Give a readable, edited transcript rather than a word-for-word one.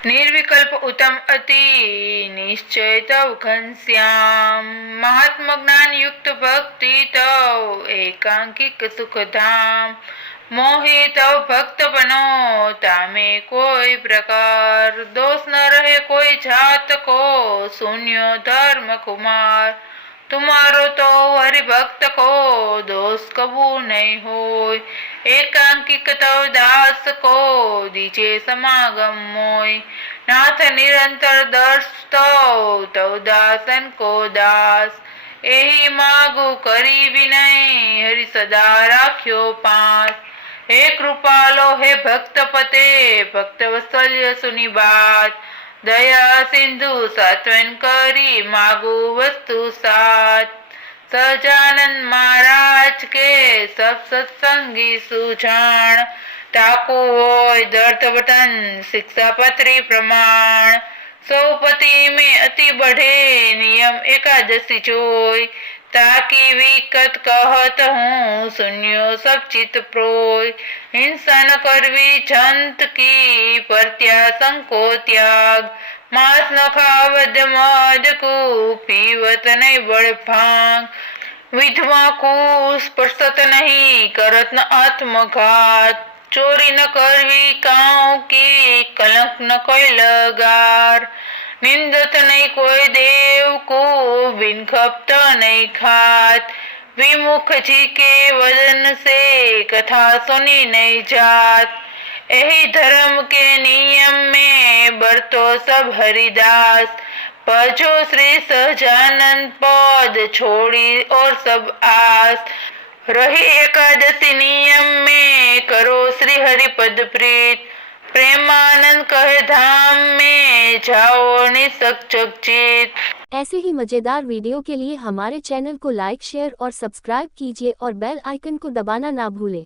निर्विकल्प उत्तम अति निश्चय तव घनश्याम। महात्म ज्ञान युक्त भक्ति तव एकांकिक सुख धाम। मोहे तव भक्त बनो तामे कोई प्रकार। दोष न रहे कोई जात को शून्य धर्म कुमार। तुम्हारो तो हरिभक्त को दोष कबू नहीं होय। एकांकिक तव दास को दीजे समागम मोय। नाथ निरंतर दर्श तव दासन को दास। एही मागु करी विनय हरि सदा राख्यो पास। हे कृपालो हे भक्त पते भक्त वत्सल्य सुनी बात। दया सिंधु सात्वन करी मागु वस्तु साथ। सजानंद महाराज के सब सत्संगी सुजान। टाकू होय दर्थ बटन शिक्षापत्री प्रमाण। सौपति में अति बढ़े नियम एकादशी जोय। ताकि विकत कहत हूँ सुनियो सब चित प्रोय। हिंसा न करवी जंत की प्रत्यासन को त्याग। मांस न खावद मद को पीवत नहीं बड़ भांग। विधवा को स्पर्शत नहीं करत न आत्मघात। चोरी न करवी काऊ की कलंक न कोई लगार। निंदत नहीं कोई देव को बिन खपत नहीं खात। विमुख जी के वदन से कथा सुनी नहीं जात। यही धर्म के नियम में बरतो सब हरिदास। भजो श्री सहजानंद पद छोड़ी और सब आस। रही एकादशी नियम में करो श्री हरि पद प्रीत। प्रेमानंद कहे धाम में जाओ निसक जगजीत। ऐसे ही मजेदार वीडियो के लिए हमारे चैनल को लाइक शेयर और सब्सक्राइब कीजिए और बेल आइकन को दबाना ना भूलें।